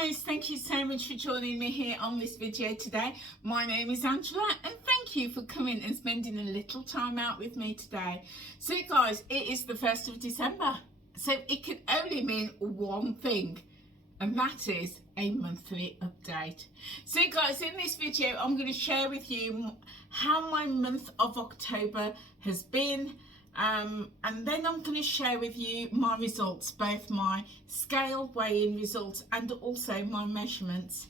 guys, thank you so much for joining me here on this video today. My name is Angela and thank you for coming and spending a little time out with me today. So guys, it is the 1st of December, so it can only mean one thing, and that is a monthly update. So guys, in this video I'm going to share with you how my month of October has been, and then I'm going to share with you my results, both my scale weigh-in results and also my measurements.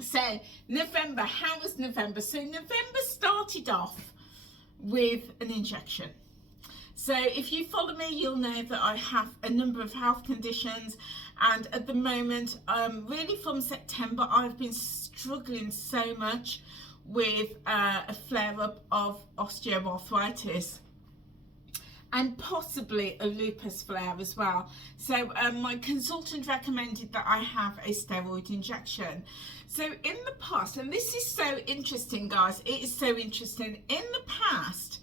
So November, how was November? So November started off with an injection. So if you follow me, you'll know that I have a number of health conditions, and at the moment, really from September, I've been struggling so much with a flare-up of osteoarthritis and possibly a lupus flare as well. So my consultant recommended that I have a steroid injection. So in the past, and this is so interesting guys, it is so interesting, in the past,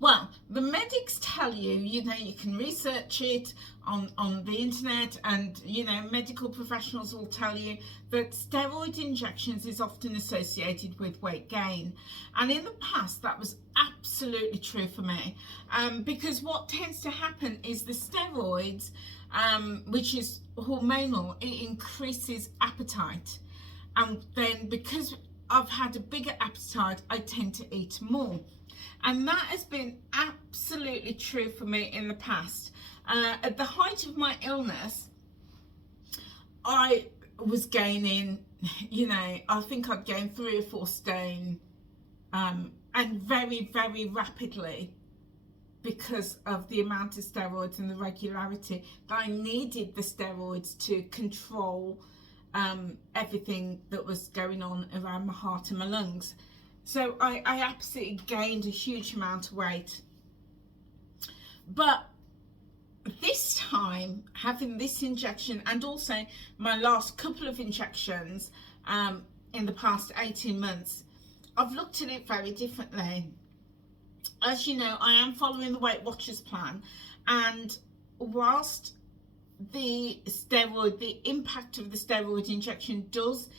well, the medics tell you, you know, you can research it on the internet, and you know, medical professionals will tell you that steroid injections is often associated with weight gain. And in the past that was absolutely true for me, because what tends to happen is the steroids, which is hormonal, it increases appetite, and then because I've had a bigger appetite, I tend to eat more. And that has been absolutely true for me in the past. At the height of my illness, I was gaining, you know, I think I'd gained 3 or 4 stone, and very, very rapidly, because of the amount of steroids and the regularity that I needed the steroids to control everything that was going on around my heart and my lungs. So I absolutely gained a huge amount of weight. But this time, having this injection and also my last couple of injections in the past 18 months, I've looked at it very differently. As you know, I am following the Weight Watchers plan, and whilst the impact of the steroid injection does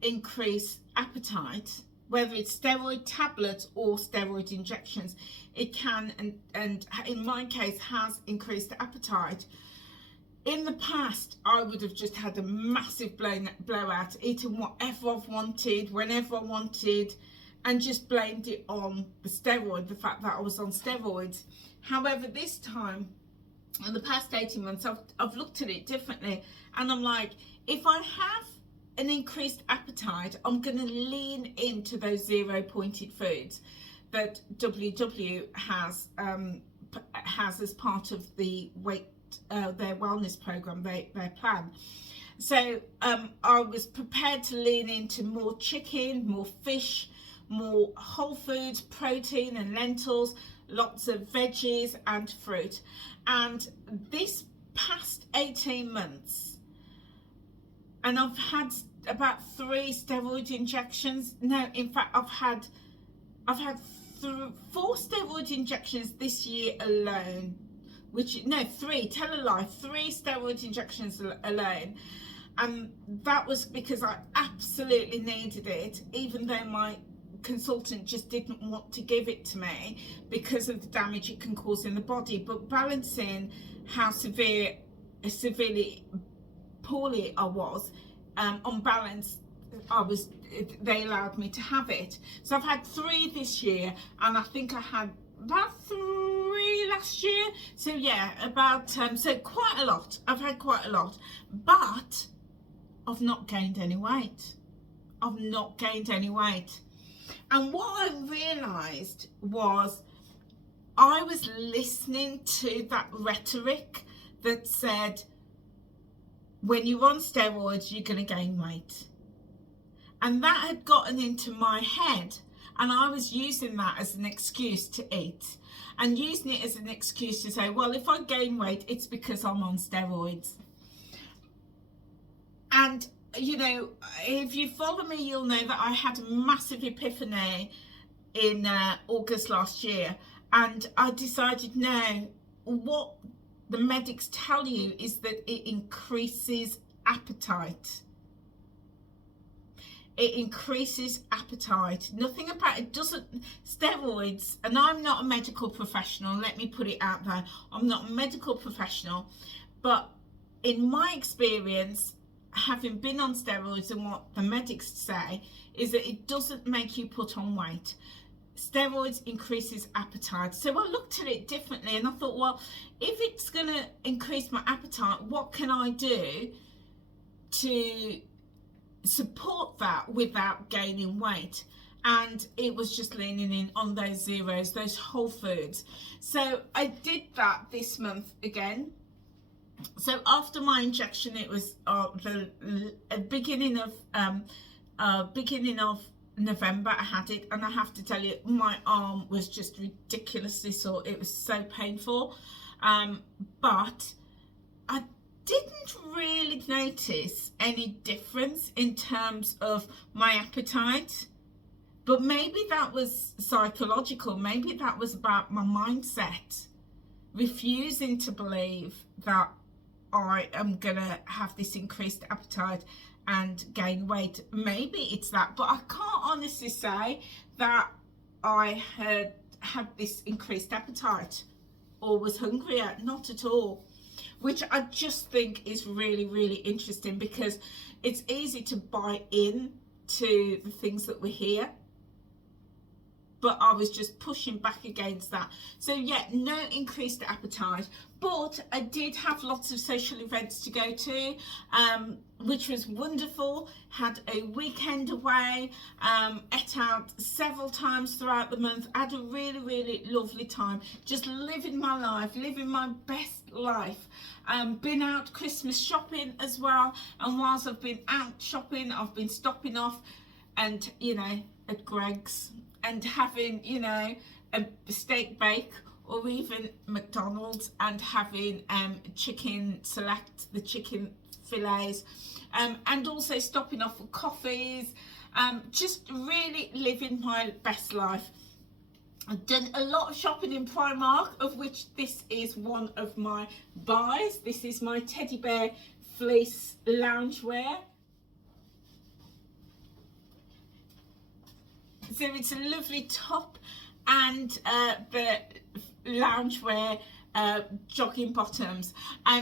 increase appetite, whether it's steroid tablets or steroid injections, it can, and in my case has increased appetite. In the past, I would have just had a massive blowout, eaten whatever I've wanted, whenever I wanted, and just blamed it on the steroid, the fact that I was on steroids. However, this time, in the past 18 months, I've looked at it differently, and I'm like, if I have an increased appetite, I'm going to lean into those 0 pointed foods that WW has as part of the their wellness program, their plan. So I was prepared to lean into more chicken, more fish, more whole foods, protein and lentils, lots of veggies and fruit. And this past 18 months, and I've had about 3 steroid injections. No, in fact, I've had 4 steroid injections this year alone. 3, tell a lie, 3 steroid injections alone. And that was because I absolutely needed it, even though my consultant just didn't want to give it to me because of the damage it can cause in the body. But balancing how severely poorly I was, on balance, they allowed me to have it. So I've had 3 this year, and I think I had about 3 last year. So yeah, about so quite a lot. I've had quite a lot, but I've not gained any weight. I've not gained any weight. And what I realized was I was listening to that rhetoric that said, when you're on steroids, you're going to gain weight. And that had gotten into my head, and I was using that as an excuse to eat, and using it as an excuse to say, well, if I gain weight, it's because I'm on steroids. And you know, if you follow me, you'll know that I had a massive epiphany in August last year, and I decided, no, what the medics tell you is that it increases appetite. It increases appetite. Nothing about it doesn't, steroids, and I'm not a medical professional, let me put it out there. I'm not a medical professional, but in my experience, having been on steroids, and what the medics say is that it doesn't make you put on weight. Steroids increases appetite. So I looked at it differently, and I thought, well, if it's going to increase my appetite, what can I do to support that without gaining weight? And it was just leaning in on those zeros, those whole foods. So I did that this month again. So after my injection, it was the beginning of November. I had it, and I have to tell you, my arm was just ridiculously sore. It was so painful, but I didn't really notice any difference in terms of my appetite. But maybe that was psychological. Maybe that was about my mindset, refusing to believe that I am gonna have this increased appetite and gain weight. Maybe it's that, but I can't honestly say that I had this increased appetite or was hungrier. Not at all, which I just think is really, really interesting, because it's easy to buy in to the things that we hear, but I was just pushing back against that. So yeah, no increased appetite, but I did have lots of social events to go to, which was wonderful. Had a weekend away, ate out several times throughout the month. Had a really, really lovely time, just living my life, living my best life. Been out Christmas shopping as well, and whilst I've been out shopping, I've been stopping off and, you know, at Greggs and having, you know, a steak bake, or even McDonald's, and having chicken select, the chicken fillets, and also stopping off for coffees, just really living my best life. I've done a lot of shopping in Primark, of which this is one of my buys. This is my teddy bear fleece loungewear. So it's a lovely top and the loungewear jogging bottoms.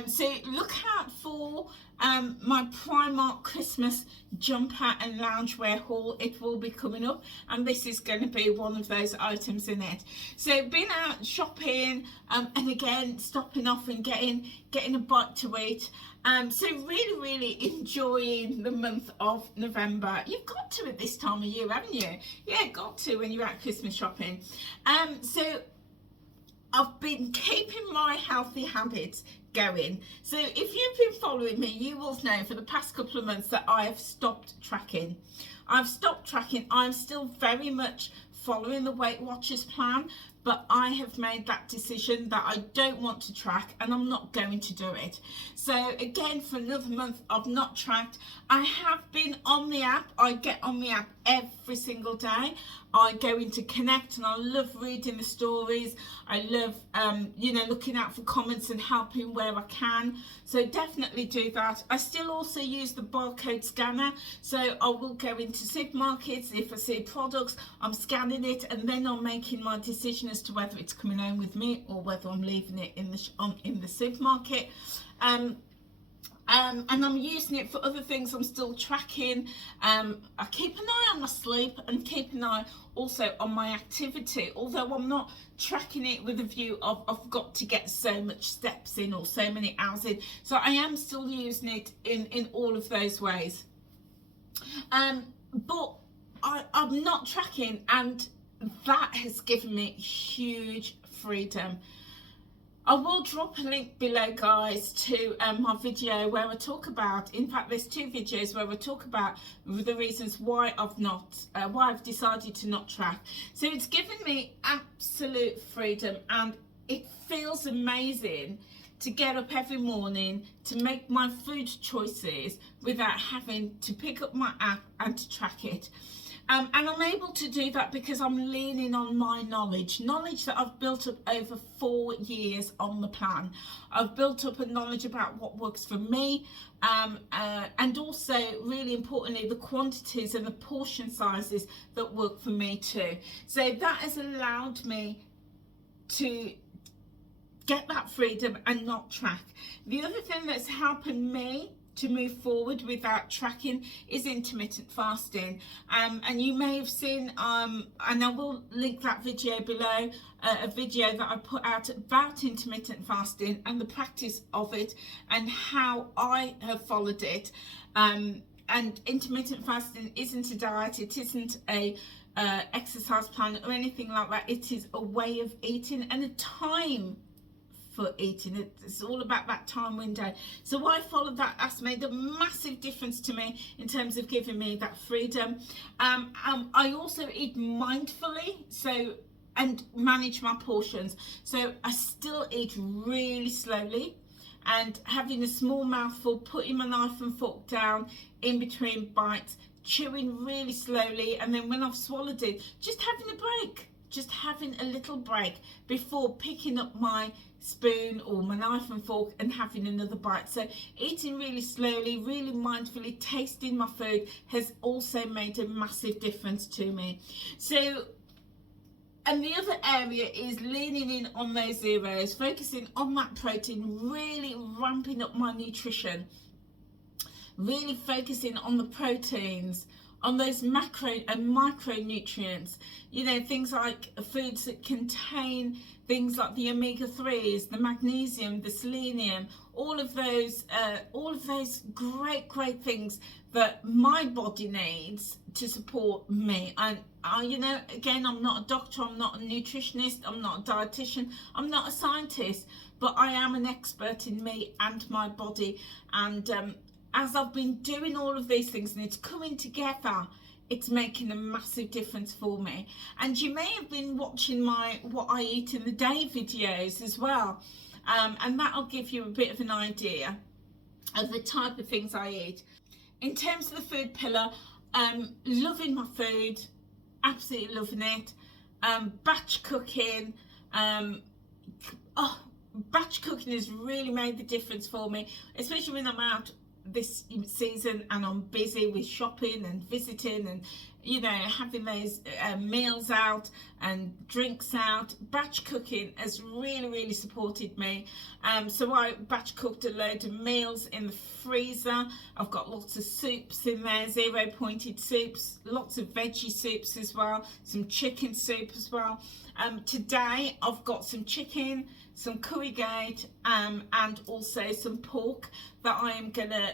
So look out for my Primark Christmas jumper and loungewear haul. It will be coming up, and this is going to be one of those items in it. So been out shopping, and again stopping off and getting a bite to eat. So really, really enjoying the month of November. You've got to at this time of year, haven't you? Yeah, got to when you're out Christmas shopping. So I've been keeping my healthy habits going. So if you've been following me, you will know for the past couple of months that I have stopped tracking. I've stopped tracking. I'm still very much following the Weight Watchers plan, but I have made that decision that I don't want to track, and I'm not going to do it. So again, for another month, I've not tracked. I have been on the app. I get on the app every single day. I go into Connect, and I love reading the stories. I love, you know, looking out for comments and helping where I can. So definitely do that. I still also use the barcode scanner. So I will go into supermarkets. If I see products, I'm scanning it, and then I'm making my decision as to whether it's coming home with me or whether I'm leaving it in the supermarket. And I'm using it for other things. I'm still tracking. I keep an eye on my sleep and keep an eye also on my activity, although I'm not tracking it with a view of I've got to get so much steps in or so many hours in. So I am still using it in all of those ways. But I'm not tracking, and that has given me huge freedom. I will drop a link below, guys, to my video where I talk about, in fact there's two videos where I talk about the reasons why I've decided to not track. So it's given me absolute freedom, and it feels amazing to get up every morning to make my food choices without having to pick up my app and to track it. And I'm able to do that because I'm leaning on my knowledge that I've built up over 4 years on the plan. I've built up a knowledge about what works for me, and also, really importantly, the quantities and the portion sizes that work for me too. So that has allowed me to get that freedom and not track. The other thing that's helping me to move forward without tracking is intermittent fasting, and you may have seen, and I will link that video below, a video that I put out about intermittent fasting and the practice of it and how I have followed it. And intermittent fasting isn't a diet, it isn't a exercise plan or anything like that. It is a way of eating and a time for eating. It's all about that time window. So I followed that. That's made a massive difference to me in terms of giving me that freedom. I also eat mindfully, and manage my portions. So I still eat really slowly and having a small mouthful, putting my knife and fork down in between bites, chewing really slowly, and then when I've swallowed it, just having a break. Just having a little break before picking up my spoon or my knife and fork and having another bite. So eating really slowly, really mindfully, tasting my food has also made a massive difference to me. So, and the other area is leaning in on those zeros, focusing on that protein, really ramping up my nutrition, really focusing on the proteins, on those macro and micronutrients, you know, things like foods that contain things like the omega-3s, the magnesium, the selenium, all of those great things that my body needs to support me. And you know, again, I'm not a doctor, I'm not a nutritionist, I'm not a dietitian, I'm not a scientist, but I am an expert in me and my body. And as I've been doing all of these things and it's coming together, it's making a massive difference for me. And you may have been watching my What I Eat in the Day videos as well, and that'll give you a bit of an idea of the type of things I eat. In terms of the food pillar, loving my food, absolutely loving it. Batch cooking, batch cooking has really made the difference for me, especially when I'm out this season and I'm busy with shopping and visiting and, you know, having those meals out and drinks out. Batch cooking has really supported me. So I batch cooked a load of meals in the freezer. I've got lots of soups in there, 0 pointed soups, lots of veggie soups as well, some chicken soup as well. Today I've got some chicken, some corrugate, and also some pork that I am gonna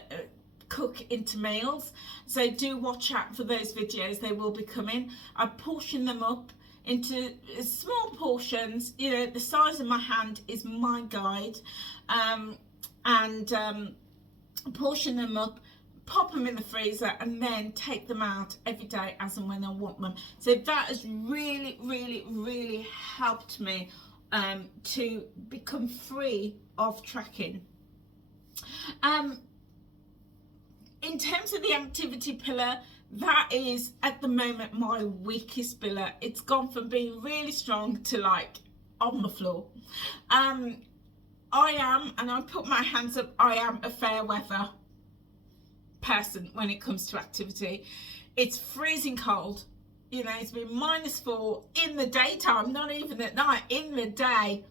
cook into meals. So do watch out for those videos, they will be coming. I portion them up into small portions, you know, the size of my hand is my guide, portion them up, pop them in the freezer, and then take them out every day as and when I want them. So that has really helped me to become free of tracking. In terms of the activity pillar, that is at the moment my weakest pillar. It's gone from being really strong to like on the floor. I am, and I put my hands up, I am a fair weather person when it comes to activity. It's freezing cold, you know, it's been -4 in the daytime, not even at night. In the day,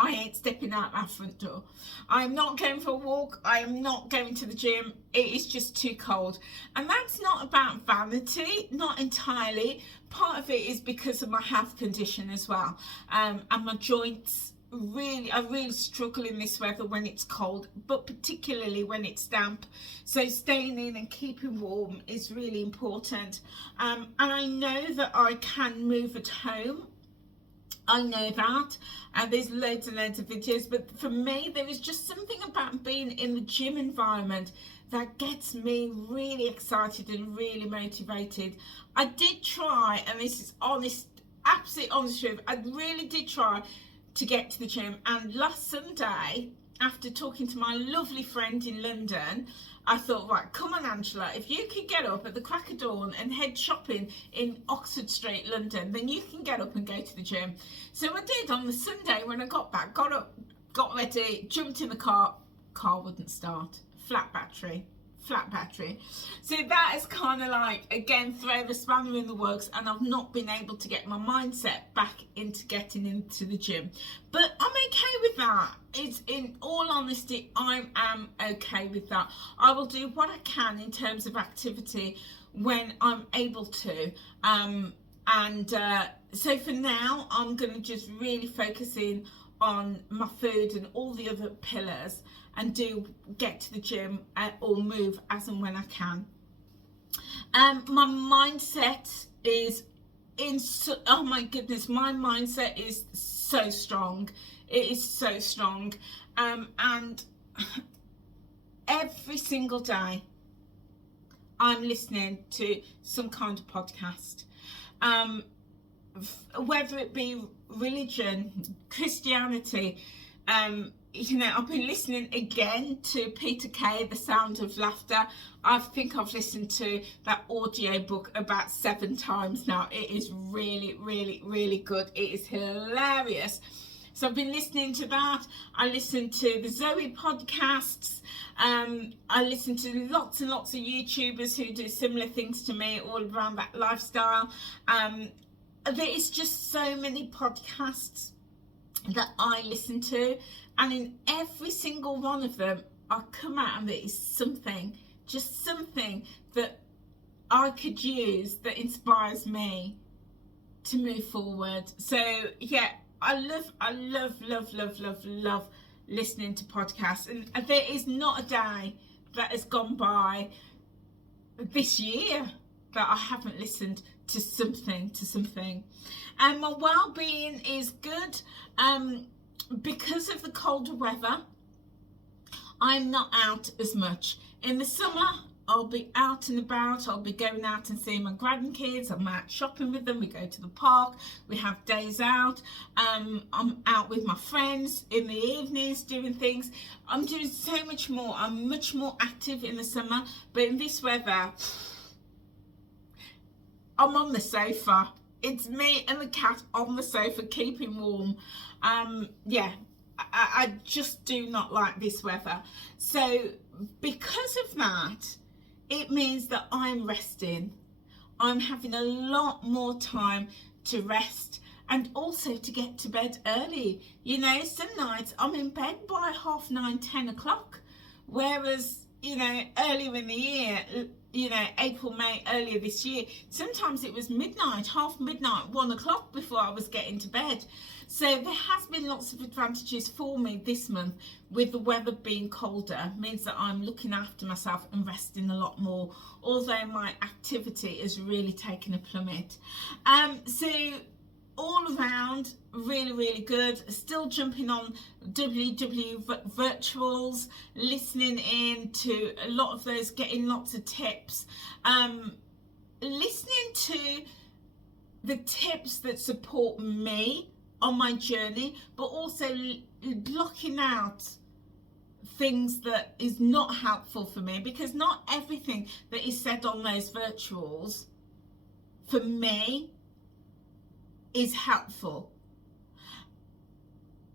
I ain't stepping out my front door. I am not going for a walk. I am not going to the gym. It is just too cold. And that's not about vanity, not entirely. Part of it is because of my health condition as well. And my joints, I really struggle in this weather when it's cold, but particularly when it's damp. So staying in and keeping warm is really important. And I know that I can move at home. I know that, and there's loads and loads of videos, but for me there is just something about being in the gym environment that gets me really excited and really motivated. I did try, and this is honest, absolute honest truth, I really did try to get to the gym, and last Sunday, after talking to my lovely friend in London, I thought, right, come on, Angela, if you could get up at the crack of dawn and head shopping in Oxford Street, London, then you can get up and go to the gym. So I did on the Sunday when I got back, got up, got ready, jumped in the car wouldn't start, flat battery. So that is kind of like, again, throw the spanner in the works, and I've not been able to get my mindset back into getting into the gym. But I'm okay with that. It's, in all honesty, I am okay with that. I will do what I can in terms of activity when I'm able to. So for now, I'm going to just really focus in on my food and all the other pillars, and get to the gym or move as and when I can. My mindset is oh my goodness, my mindset is so strong. It is so strong. And every single day I'm listening to some kind of podcast. Whether it be religion, Christianity, you know, I've been listening again to Peter Kay, The Sound of Laughter. I think I've listened to that audio book about 7 times now. It is really, really, really good. It is hilarious. So I've been listening to that. I listen to the Zoe podcasts. I listen to lots and lots of YouTubers who do similar things to me, all around that lifestyle. There is just so many podcasts that I listen to, and in every single one of them I come out of it is something, just something that I could use that inspires me to move forward. So yeah, I love listening to podcasts, and there is not a day that has gone by this year that I haven't listened to something. And my well-being is good. Because of the colder weather, I'm not out as much. In the summer, I'll be out and about. I'll be going out and seeing my grandkids. I'm out shopping with them. We go to the park. We have days out. I'm out with my friends in the evenings doing things. I'm doing so much more. I'm much more active in the summer. But in this weather, I'm on the sofa. It's me and the cat on the sofa keeping warm. Yeah, I just do not like this weather. So because of that, it means that I'm resting. I'm having a lot more time to rest, and also to get to bed early. You know, some nights I'm in bed by 9:30, 10 o'clock, whereas, you know, earlier in the year, you know, April, May, earlier this year, sometimes it was midnight, midnight, 1 o'clock before I was getting to bed. So there has been lots of advantages for me this month, with the weather being colder. Means that I'm looking after myself and resting a lot more, although my activity has really taken a plummet. So all around, really, really good. Still jumping on virtuals, listening in to a lot of those, getting lots of tips, listening to the tips that support me on my journey, but also blocking out things that is not helpful for me, because not everything that is said on those virtuals for me is helpful.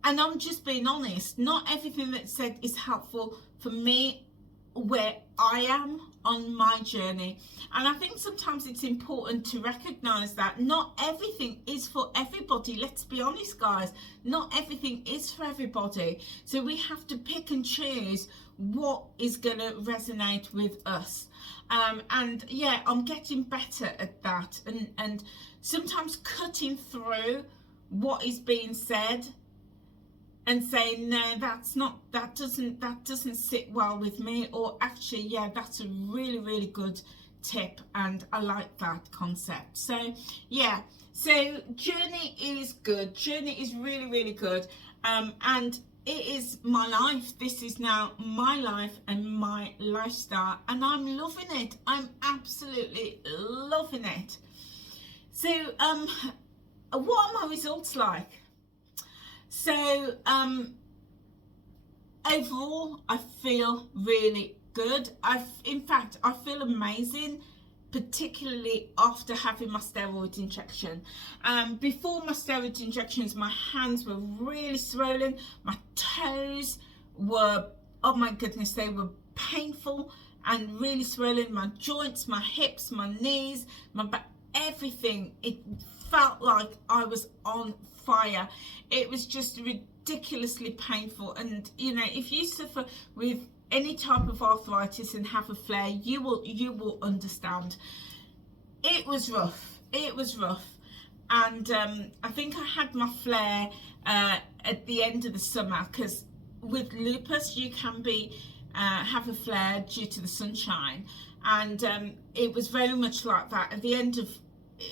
And I'm just being honest, not everything that's said is helpful for me where I am on my journey. And I think sometimes it's important to recognize that not everything is for everybody. Let's be honest, guys, not everything is for everybody. So we have to pick and choose what is going to resonate with us. And yeah, I'm getting better at that, and sometimes cutting through what is being said and saying, no, that doesn't sit well with me, or actually, yeah, that's a really, really good tip, and I like that concept. So yeah, so journey is good. Journey is really, really good. And it is my life. This is now my life and my lifestyle, and I'm loving it. I'm absolutely loving it. So what are my results like? So overall, I feel really, good. In fact, I feel amazing, particularly after having my steroid injection. Before my steroid injections, my hands were really swollen, my toes were, oh my goodness, they were painful and really swollen. My joints, my hips, my knees, my back, everything, it felt like I was on fire. It was just ridiculously painful. And you know, if you suffer with any type of arthritis and have a flare, you will understand. It was rough, and I think I had my flare at the end of the summer, because with lupus you can be have a flare due to the sunshine, and it was very much like that at the end of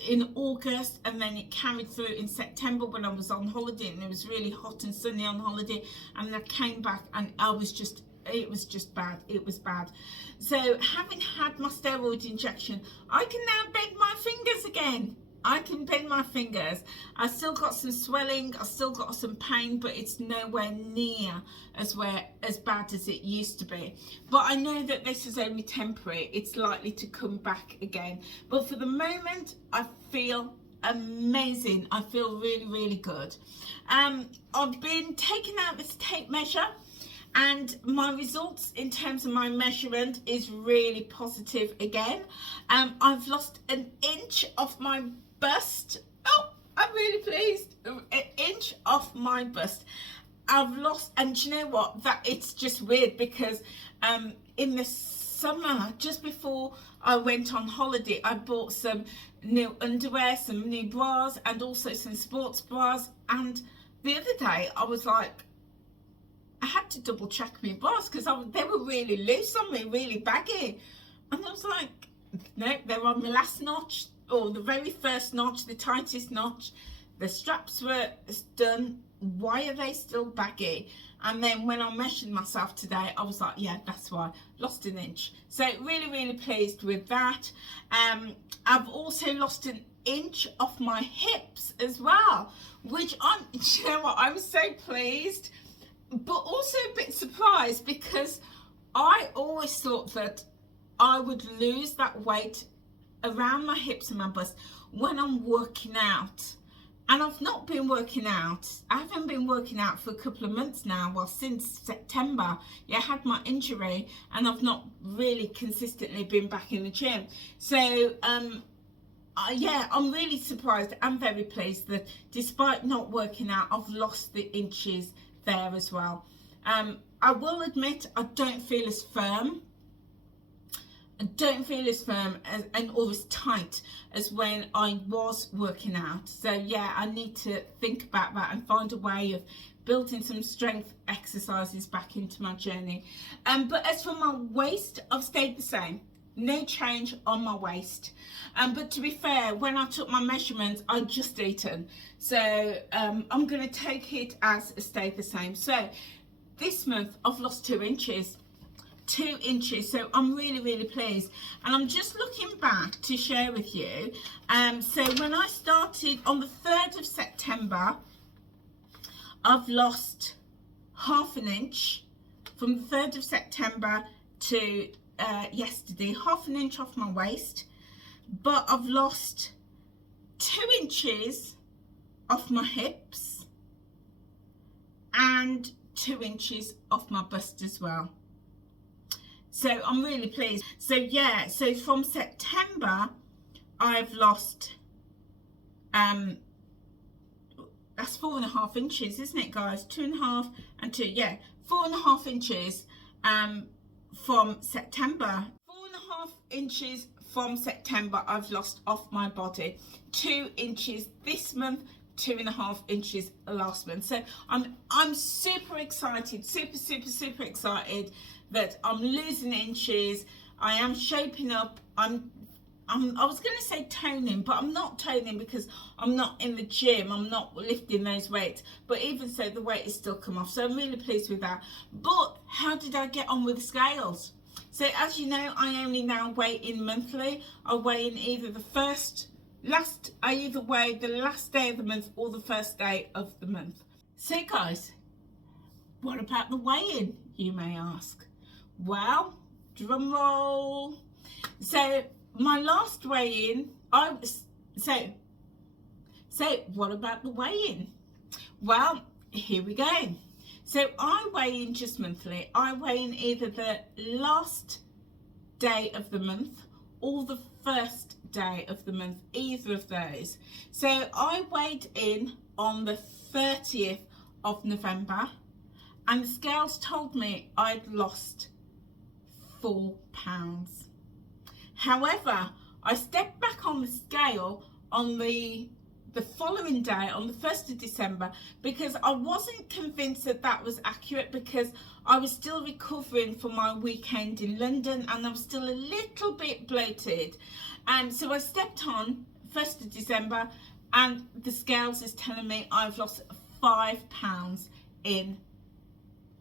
in August, and then it carried through in September when I was on holiday, and it was really hot and sunny on holiday, and I came back and it was just bad. It was bad. So having had my steroid injection, I can now bend my fingers again. I can bend my fingers. I still got some swelling, I still got some pain, but it's nowhere near as bad as it used to be. But I know that this is only temporary. It's likely to come back again. But for the moment, I feel amazing. I feel really, really good. I've been taking out this tape measure, and my results in terms of my measurement is really positive again. I've lost an inch off my bust. Oh, I'm really pleased. An inch off my bust I've lost. And do you know what, that it's just weird, because in the summer, just before I went on holiday, I bought some new underwear, some new bras, and also some sports bras. And the other day I was like, I had to double check my bras, because they were really loose on me, really baggy. And I was like, no, they're on the last notch, or the very first notch, the tightest notch. The straps were done. Why are they still baggy? And then when I measured myself today, I was like, yeah, that's why. Lost an inch. So really, really pleased with that. I've also lost an inch off my hips as well, which you know what, I'm so pleased, but also a bit surprised, because I always thought that I would lose that weight around my hips and my bust when I'm working out. And I've not been working out. I haven't been working out for a couple of months now. Well, since September. Yeah, I had my injury, and I've not really consistently been back in the gym. So, yeah, I'm really surprised and very pleased that despite not working out, I've lost the inches there as well. I will admit I don't feel as firm. I don't feel as firm or as tight as when I was working out. So yeah, I need to think about that and find a way of building some strength exercises back into my journey. But as for my waist, I've stayed the same. No change on my waist. But to be fair, when I took my measurements, I'd just eaten. So I'm going to take it as stayed the same. So this month I've lost 2 inches. 2 inches, so I'm really, really pleased. And I'm just looking back to share with you. So when I started on the 3rd of September, I've lost half an inch from the 3rd of September to yesterday, half an inch off my waist. But I've lost 2 inches off my hips and 2 inches off my bust as well. So I'm really pleased. So yeah, so from September, I've lost, that's 4.5 inches, isn't it, guys? 2.5 and 2, yeah, 4.5 inches from September. 4.5 inches from September I've lost off my body. 2 inches this month, 2.5 inches last month. So I'm super excited, super excited that I'm losing inches. I am shaping up. I was going to say toning, but I'm not toning because I'm not in the gym. I'm not lifting those weights. But even so, the weight is still come off. So I'm really pleased with that. But how did I get on with the scales? So as you know, I only now weigh in monthly. I weigh in either I either weigh the last day of the month or the first day of the month. So guys, what about the weigh-in, you may ask? Well, drum roll. So my last weigh-in, so what about the weigh-in? Well, here we go. So I weigh in just monthly. I weigh in either the last day of the month or the first day of the month, either of those. So I weighed in on the 30th of November, and the scales told me I'd lost 4 pounds. However, I stepped back on the scale on the following day, on the 1st of December, because I wasn't convinced that that was accurate, because I was still recovering from my weekend in London and I was still a little bit bloated. And so I stepped on 1st of December and the scales is telling me I've lost 5 pounds in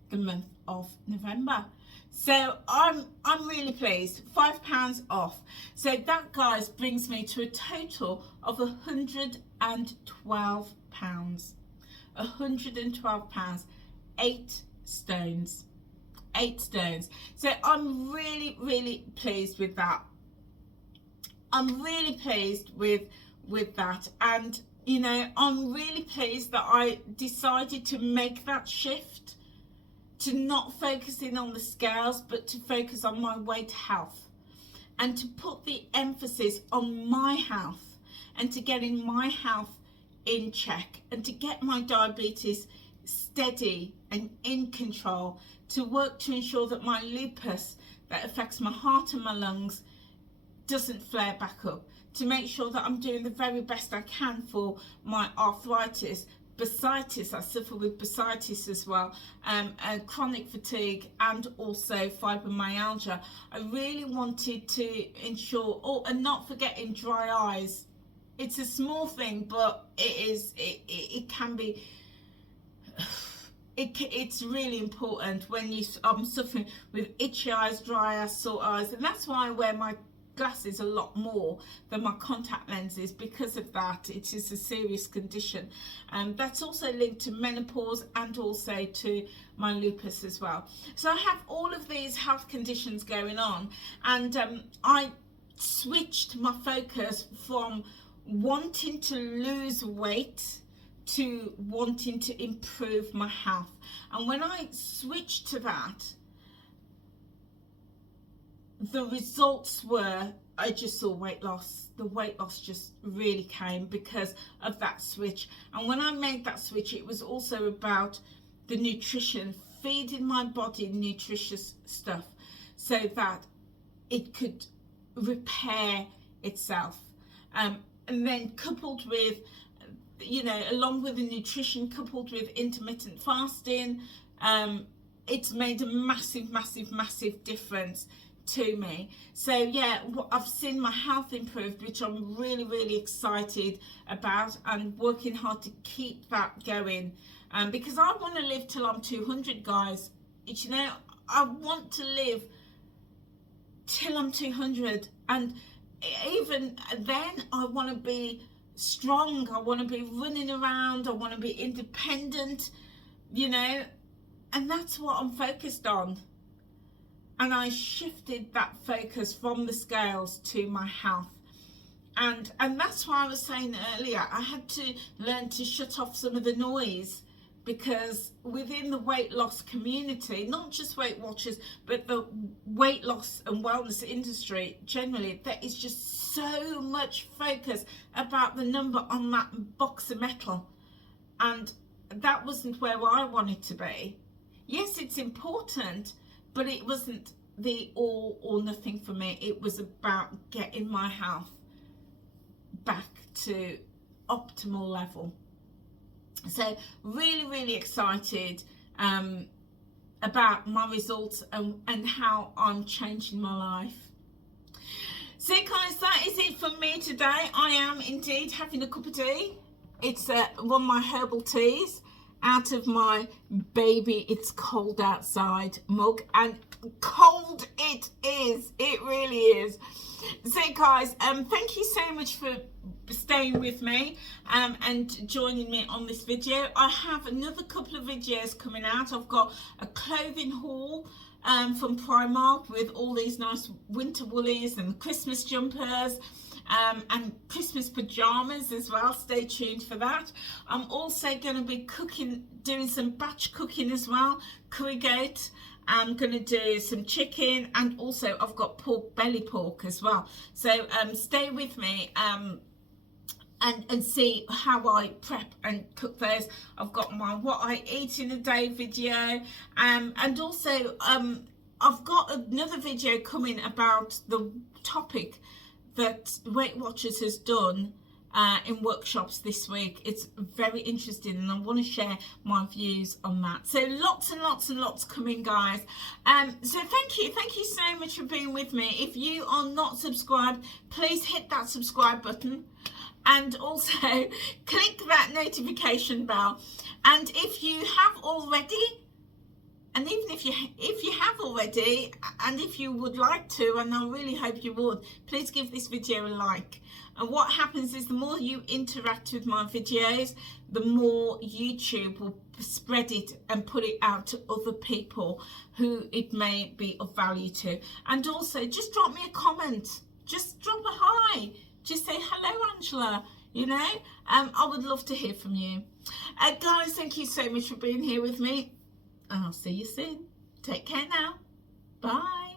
the month of November. So I'm really pleased. 5 pounds off. So that, guys, brings me to a total of 112 pounds. 112 pounds, 8 stones. 8 stones. So I'm really pleased with that. I'm really pleased with that, and you know, I'm really pleased that I decided to make that shift, to not focusing on the scales but to focus on my weight health, and to put the emphasis on my health, and to getting my health in check, and to get my diabetes steady and in control, to work to ensure that my lupus that affects my heart and my lungs doesn't flare back up, to make sure that I'm doing the very best I can for my arthritis, bursitis. I suffer with bursitis as well, chronic fatigue, and also fibromyalgia. I really wanted to ensure, and not forgetting dry eyes. It's a small thing, but it can be. It's really important when I'm suffering with itchy eyes, dry eyes, sore eyes, and that's why I wear my glasses a lot more than my contact lenses. Because of that, it is a serious condition, and that's also linked to menopause and also to my lupus as well. So I have all of these health conditions going on, and I switched my focus from wanting to lose weight to wanting to improve my health. And when I switched to that, the results were, I just saw weight loss. The weight loss just really came because of that switch. And when I made that switch, it was also about the nutrition, feeding my body nutritious stuff so that it could repair itself. And then coupled with, you know, along with the nutrition, coupled with intermittent fasting, it's made a massive difference to me. So yeah, I've seen my health improved, which I'm really excited about, and working hard to keep that going, because I want to live till I'm 200, guys. You know, I want to live till I'm 200, and even then I want to be strong. I want to be running around. I want to be independent, you know, and that's what I'm focused on. And I shifted that focus from the scales to my health. And that's why I was saying earlier, I had to learn to shut off some of the noise, because within the weight loss community, not just Weight Watchers, but the weight loss and wellness industry generally, there is just so much focus about the number on that box of metal. And that wasn't where I wanted to be. Yes, it's important, but it wasn't the all or nothing for me. It was about getting my health back to optimal level. So really excited about my results and how I'm changing my life. So guys, that is it for me today. I am indeed having a cup of tea. It's one of my herbal teas out of my baby It's Cold Outside mug, and cold it is, it really is. So guys, thank you so much for staying with me and joining me on this video. I have another couple of videos coming out. I've got a clothing haul from Primark with all these nice winter woolies and Christmas jumpers. And Christmas pajamas as well. Stay tuned for that. I'm also going to be cooking, doing some batch cooking as well. Curry goat. I'm going to do some chicken, and also I've got pork, belly pork as well. So stay with me and see how I prep and cook those. I've got my what I eat in a day video, and also I've got another video coming about the topic that Weight Watchers has done in workshops this week. It's very interesting, and I want to share my views on that. So lots and lots and lots coming, guys. So thank you so much for being with me. If you are not subscribed, please hit that subscribe button, and also click that notification bell. And if you have already, and even if you have already, and if you would like to, and I really hope you would, please give this video a like. And what happens is the more you interact with my videos, the more YouTube will spread it and put it out to other people who it may be of value to. And also just drop me a comment, just drop a hi, just say hello Angela, you know. I would love to hear from you. Guys, thank you so much for being here with me. I'll see you soon. Take care now. Bye.